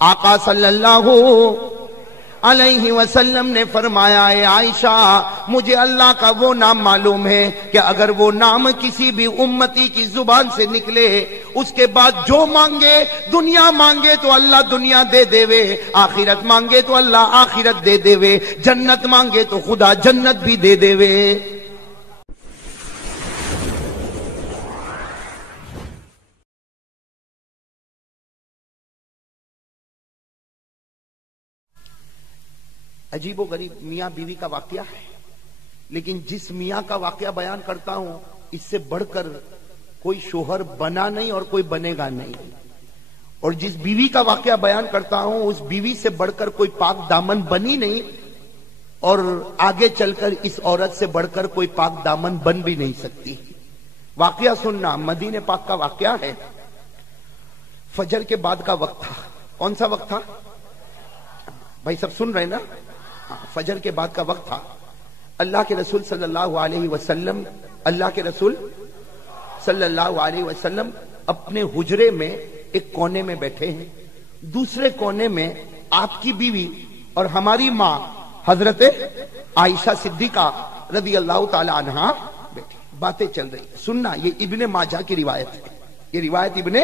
آقا صلی اللہ علیہ وسلم نے فرمایا اے عائشہ مجھے اللہ کا وہ نام معلوم ہے کہ اگر وہ نام کسی بھی امتی کی زبان سے نکلے اس کے بعد جو مانگے دنیا مانگے تو اللہ دنیا دے دے، آخرت مانگے تو اللہ آخرت دے دے، جنت مانگے تو خدا جنت بھی دے دے۔ عجیب و غریب میاں بیوی کا واقعہ ہے، لیکن جس میاں کا واقعہ بیان کرتا ہوں اس سے بڑھ کر کوئی شوہر بنا نہیں اور کوئی بنے گا نہیں، اور جس بیوی کا واقعہ بیان کرتا ہوں اس بیوی سے بڑھ کر کوئی پاک دامن بنی نہیں، اور آگے چل کر اس عورت سے بڑھ کر کوئی پاک دامن بن بھی نہیں سکتی۔ واقعہ سننا، مدینہ پاک کا واقعہ ہے۔ فجر کے بعد کا وقت تھا۔ کون سا وقت تھا بھائی؟ سب سن رہے نا؟ فجر کے بعد کا وقت تھا۔ اللہ کے رسول صلی اللہ علیہ وسلم اپنے حجرے میں ایک کونے میں بیٹھے ہیں، دوسرے کونے میں آپ کی بیوی اور ہماری ماں حضرت عائشہ صدیقہ رضی اللہ تعالی عنہا بیٹھی، باتیں چل رہی۔ سننا، یہ ابن ماجہ کی روایت ہے، یہ روایت ابن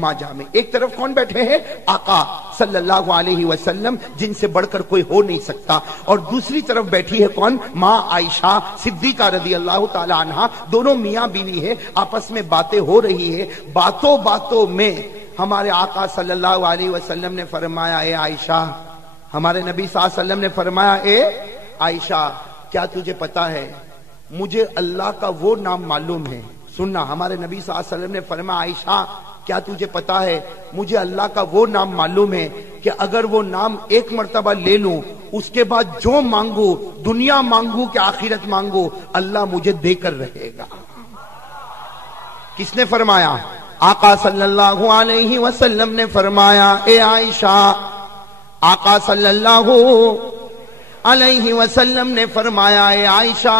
ماجہ میں۔ ایک طرف کون بیٹھے ہیں؟ آقا صلی اللہ علیہ وسلم، جن سے بڑھ کر کوئی ہو نہیں سکتا، اور دوسری طرف بیٹھی ہے کون؟ ماں عائشہ صدیقہ رضی اللہ تعالی عنہا۔ دونوں میاں بیوی ہے، آپس میں باتیں ہو رہی ہے۔ باتوں میں ہمارے آقا صلی اللہ علیہ وسلم نے فرمایا اے عائشہ، ہمارے نبی صلی اللہ علیہ وسلم نے فرمایا اے عائشہ کیا تجھے پتا ہے مجھے اللہ کا وہ نام معلوم ہے۔ سننا، ہمارے نبی صلی اللہ علیہ وسلم نے فرمایا عائشہ کیا تجھے پتا ہے مجھے اللہ کا وہ نام معلوم ہے کہ اگر وہ نام ایک مرتبہ لے لوں اس کے بعد جو مانگو، دنیا مانگو کہ آخرت مانگو، اللہ مجھے دے کر رہے گا۔ کس نے فرمایا؟ آقا صلی اللہ علیہ وسلم نے فرمایا اے عائشہ، آقا صلی اللہ علیہ وسلم نے فرمایا اے عائشہ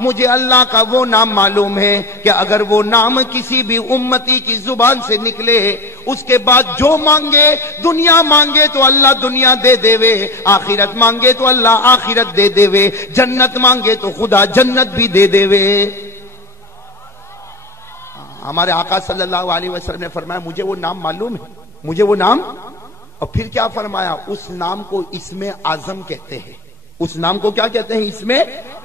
مجھے اللہ کا وہ نام معلوم ہے کہ اگر وہ نام کسی بھی امتی کی زبان سے نکلے اس کے بعد جو مانگے، دنیا مانگے تو اللہ دنیا دے دے، آخرت مانگے تو اللہ آخرت دے دے، جنت مانگے تو خدا جنت بھی دے دے۔ ہمارے آقا صلی اللہ علیہ وسلم نے فرمایا مجھے وہ نام معلوم ہے، مجھے وہ نام، اور پھر کیا فرمایا؟ اس نام کو اسم اعظم کہتے ہیں۔ اس نام کو کیا کہتے ہیں؟ اسم،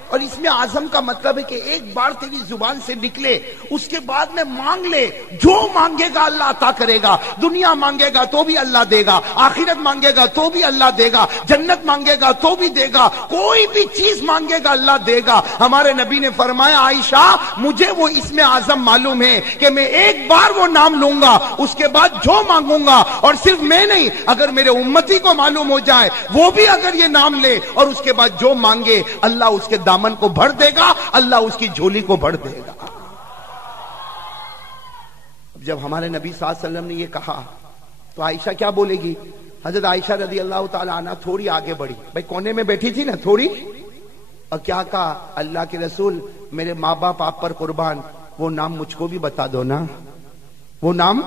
اور اسم اعظم کا مطلب ہے کہ ایک بار تیری زبان سے نکلے اس کے بعد میں مانگ لے، جو مانگے گا اللہ عطا کرے گا، دنیا مانگے گا تو بھی اللہ دے گا، آخرت مانگے گا تو بھی اللہ دے گا، جنت مانگے گا تو بھی دے گا، کوئی بھی چیز مانگے گا اللہ دے گا۔ ہمارے نبی نے فرمایا عائشہ مجھے وہ اسم اعظم معلوم ہے کہ میں ایک بار وہ نام لوں گا اس کے بعد جو مانگوں گا، اور صرف میں نہیں اگر میرے امتی کو معلوم ہو جائے وہ بھی اگر یہ نام لے اور اس کے بعد جو مانگے اللہ اس کے دامن کو بھر دے گا، اللہ اس کی جھولی کو بھر دے گا۔ جب ہمارے نبی صلی اللہ علیہ وسلم نے یہ کہا تو عائشہ کیا بولے گی؟ حضرت عائشہ رضی اللہ تعالی عنہ تھوڑی آگے بڑھی، بھائی کونے میں بیٹھی تھی نا تھوڑی، اور کیا کہا؟ اللہ کے رسول میرے ماں باپ آپ پر قربان، وہ نام مجھ کو بھی بتا دو نا، وہ نام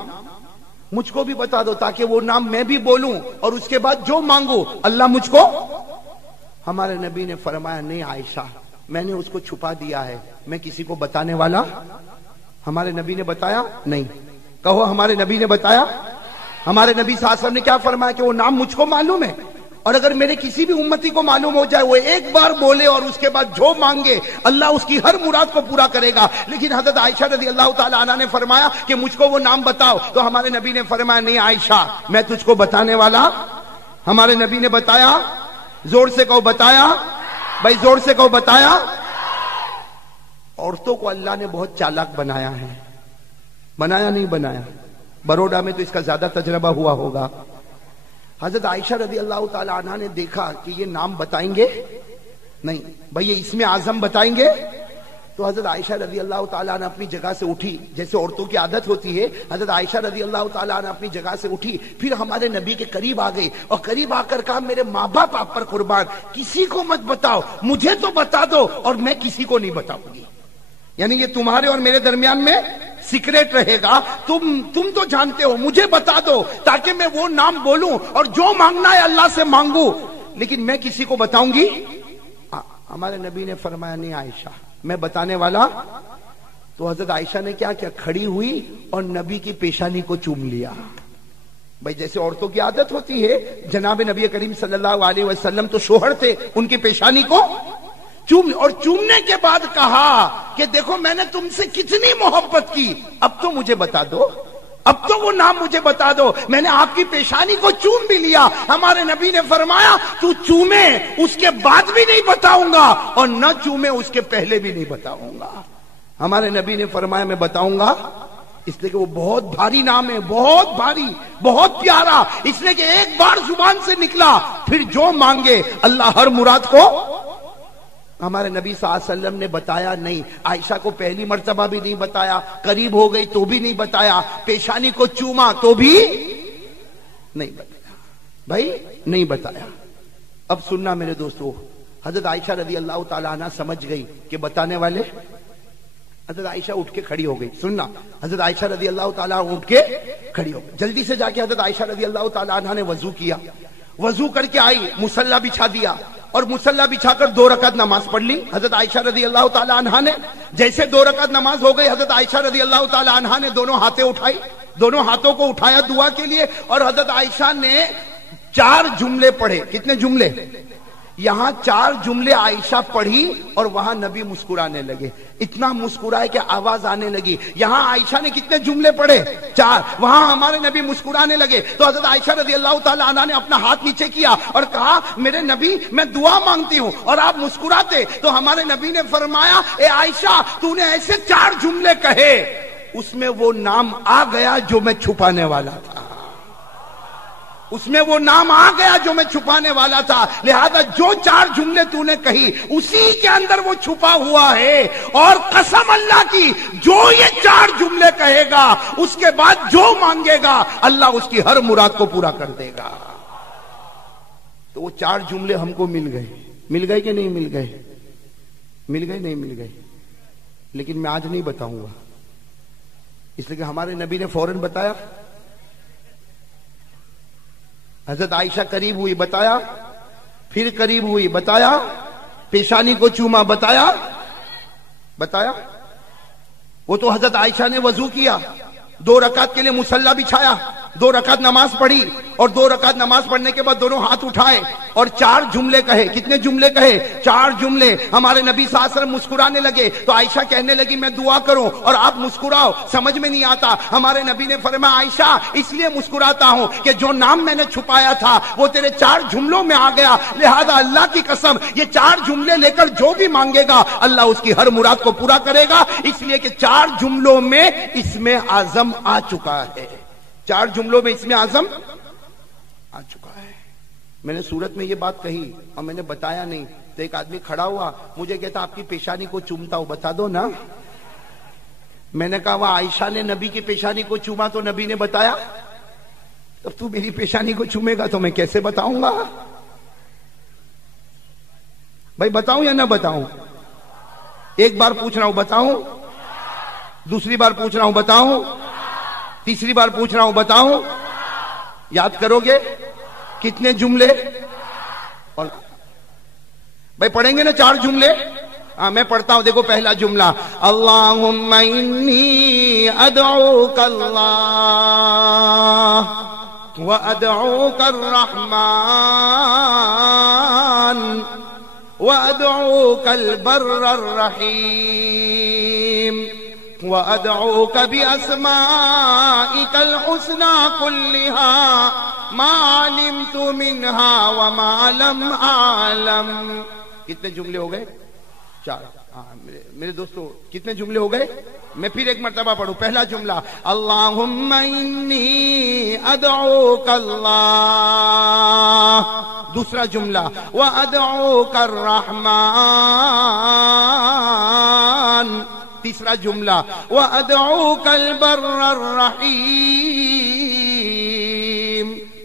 مجھ کو بھی بتا دو تاکہ وہ نام میں بھی بولوں اور اس کے بعد جو مانگو اللہ مجھ کو۔ ہمارے نبی نے فرمایا نہیں عائشہ میں نے اس کو چھپا دیا ہے، میں کسی کو بتانے والا۔ ہمارے نبی نے بتایا نہیں، کہو ہمارے نبی نے بتایا۔ ہمارے نبی صلی اللہ علیہ وسلم نے کیا فرمایا کہ وہ نام مجھ کو معلوم ہے، اور اگر میرے کسی بھی امتی کو معلوم ہو جائے وہ ایک بار بولے اور اس کے بعد جو مانگے اللہ اس کی ہر مراد کو پورا کرے گا۔ لیکن حضرت عائشہ رضی اللہ تعالی عنہا نے فرمایا کہ مجھ کو وہ نام بتاؤ، تو ہمارے نبی نے فرمایا نہیں عائشہ میں تجھ کو بتانے والا۔ ہمارے نبی نے بتایا، زور سے کہو بتایا، بھائی زور سے کہو بتایا۔ عورتوں کو اللہ نے بہت چالاک بنایا ہے، بنایا نہیں بنایا؟ بروڈا میں تو اس کا زیادہ تجربہ ہوا ہوگا۔ حضرت عائشہ رضی اللہ تعالی عنہا نے دیکھا کہ یہ نام بتائیں گے نہیں، بھائی یہ اسم اعظم بتائیں گے، تو حضرت عائشہ رضی اللہ تعالیٰ عنہ اپنی جگہ سے اٹھی، جیسے عورتوں کی عادت ہوتی ہے، حضرت عائشہ رضی اللہ تعالیٰ عنہ اپنی جگہ سے اٹھی، پھر ہمارے نبی کے قریب آ گئی اور قریب آ کر کہا میرے ماں باپ آپ پر قربان، کسی کو مت بتاؤ، مجھے تو بتا دو اور میں کسی کو نہیں بتاؤں گی۔ یعنی یہ تمہارے اور میرے درمیان میں سیکریٹ رہے گا. تم تو جانتے ہو, مجھے بتا دو تاکہ میں وہ نام بولوں اور جو مانگنا ہے اللہ سے مانگوں, لیکن میں کسی کو بتاؤں گی. ہمارے نبی نے فرمایا نہیں عائشہ, میں بتانے والا. تو حضرت عائشہ نے کیا کیا, کھڑی ہوئی اور نبی کی پیشانی کو چوم لیا. بھائی جیسے عورتوں کی عادت ہوتی ہے, جناب نبی کریم صلی اللہ علیہ وسلم تو شوہر تھے, ان کی پیشانی کو چوم, اور چومنے کے بعد کہا کہ دیکھو میں نے تم سے کتنی محبت کی, اب تو مجھے بتا دو, اب تو وہ نام مجھے بتا دو, میں نے آپ کی پیشانی کو چوم بھی لیا. ہمارے نبی نے فرمایا تو چومے اس کے بعد بھی نہیں بتاؤں گا, اور نہ چومے اس کے پہلے بھی نہیں بتاؤں گا. ہمارے نبی نے فرمایا میں بتاؤں گا, اس لیے کہ وہ بہت بھاری نام ہے, بہت بھاری, بہت پیارا, اس لیے کہ ایک بار زبان سے نکلا پھر جو مانگے اللہ ہر مراد کو. ہمارے نبی صلی اللہ علیہ وسلم نے بتایا نہیں. عائشہ کو پہلی مرتبہ بھی نہیں بتایا, قریب ہو گئی تو بھی نہیں بتایا, پیشانی کو چوما تو بھی نہیں بتایا. بھائی نہیں بتایا. اب سننا میرے دوستو, حضرت عائشہ رضی اللہ تعالی عنہ سمجھ گئی کہ بتانے والے. حضرت عائشہ اٹھ کے کھڑی ہو گئی. سننا, حضرت عائشہ رضی اللہ تعالیٰ اٹھ کے کھڑی ہو گئی. جلدی سے جا کے حضرت عائشہ رضی اللہ تعالیٰ عنہ نے وضو کیا, وضو کر کے آئی, مصلی بچھا دیا, اور مصلی بچھا کر 2 رکعت نماز پڑھ لی. حضرت عائشہ رضی اللہ تعالیٰ عنہ نے جیسے 2 رکعت نماز ہو گئی, حضرت عائشہ رضی اللہ تعالیٰ عنہ نے دونوں ہاتھیں اٹھائی, دونوں ہاتھوں کو اٹھایا دعا کے لیے, اور حضرت عائشہ نے 4 جملے پڑھے. کتنے جملے؟ یہاں 4 جملے عائشہ پڑھی اور وہاں نبی مسکرانے لگے. اتنا مسکرائے کہ آواز آنے لگی. یہاں عائشہ نے کتنے جملے پڑھے؟ 4. وہاں ہمارے نبی مسکرانے لگے. تو حضرت عائشہ رضی اللہ تعالی عنہ نے اپنا ہاتھ نیچے کیا اور کہا میرے نبی میں دعا مانگتی ہوں اور آپ مسکراتے. تو ہمارے نبی نے فرمایا اے عائشہ تو نے ایسے 4 جملے کہے, اس میں وہ نام آ گیا جو میں چھپانے والا تھا, اس میں وہ نام آ گیا جو میں چھپانے والا تھا. لہذا جو 4 جملے تو نے کہی اسی کے اندر وہ چھپا ہوا ہے, اور قسم اللہ کی جو یہ 4 جملے کہے گا اس کے بعد جو مانگے گا اللہ اس کی ہر مراد کو پورا کر دے گا. تو وہ 4 جملے ہم کو مل گئے. مل گئے کہ نہیں مل گئے؟ مل گئے نہیں مل گئے. لیکن میں آج نہیں بتاؤں گا, اس لیے کہ ہمارے نبی نے فوراً بتایا. حضرت عائشہ قریب ہوئی, بتایا, پھر قریب ہوئی, بتایا, پیشانی کو چوما, بتایا, بتایا. وہ تو حضرت عائشہ نے وضو کیا, 2 رکعت کے لیے مصلی بچھایا, 2 رکعت نماز پڑھی, اور 2 رکعت نماز پڑھنے کے بعد دونوں ہاتھ اٹھائے اور 4 جملے کہے. کتنے جملے کہے؟ 4 جملے. ہمارے نبی صلی اللہ علیہ وسلم مسکرانے لگے. تو عائشہ کہنے لگی میں دعا کروں اور آپ مسکراؤ, سمجھ میں نہیں آتا. ہمارے نبی نے فرمایا عائشہ اس لیے مسکراتا ہوں کہ جو نام میں نے چھپایا تھا وہ تیرے 4 جملوں میں آ گیا. لہذا اللہ کی قسم یہ 4 جملے لے کر جو بھی مانگے گا اللہ اس کی ہر مراد کو پورا کرے گا, اس لیے کہ 4 جملوں میں اسم اعظم آ چکا ہے. 4 جملوں میں اسم اعظم آ چکا ہے. میں نے صورت میں یہ بات کہی اور میں نے بتایا نہیں. تو ایک آدمی کھڑا ہوا, مجھے کہتا آپ کی پیشانی کو چومتا ہوں, بتا دو نا. میں نے کہا وہ عائشہ نے نبی کی پیشانی کو چوما تو نبی نے بتایا, اب تو میری پیشانی کو چومے گا تو میں کیسے بتاؤں گا؟ بھائی بتاؤں یا نہ بتاؤں؟ ایک بار پوچھ رہا ہوں, بتاؤں؟ دوسری بار پوچھ رہا ہوں, بتاؤں؟ تیسری بار پوچھ رہا ہوں, بتاؤں؟ یاد کرو گے کتنے جملے؟ اور بھائی پڑھیں گے نا 4 جملے. میں پڑھتا ہوں, دیکھو پہلا جملہ اللہم انی ادعوک اللہ وادعوک الرحمن وادعوک البر الرحیم وادعوک باسمائک الحسنى كلها ما علمت منها وما لم اعلم. کتنے جملے ہو گئے؟ 4. میرے دوستو کتنے جملے ہو گئے؟ میں پھر ایک مرتبہ پڑھوں. پہلا جملہ اللہم انی ادعوک اللہ. دوسرا جملہ وادعوک الرحمن. تیسرا جملہ وادعوک البر الرحیم.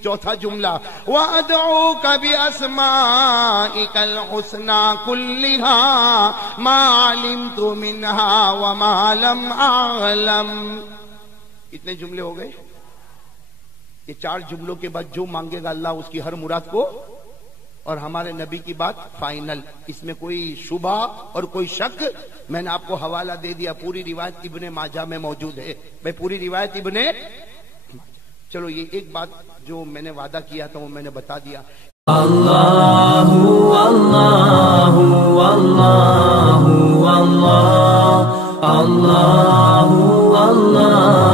چوتھا جملہ وَأَدْعُوكَ بِأَسْمَائِكَ الْحُسْنَى كُلِّهَا مَا عَلِمْتُ مِنْهَا وَمَا لَمْ أَعْلَمْ. اتنے جملے ہو گئے. یہ 4 جملوں کے بعد جو مانگے گا اللہ اس کی ہر مراد کو، اور ہمارے نبی کی بات فائنل، اس میں کوئی شبہ اور کوئی شک. میں نے آپ کو حوالہ دے دیا، پوری روایت ابن ماجہ میں موجود ہے. میں پوری روایت ابن، چلو یہ ایک بات جو میں نے وعدہ کیا تھا وہ میں نے بتا دیا. اللہ اللہ اللہ اللہ اللہ اللہ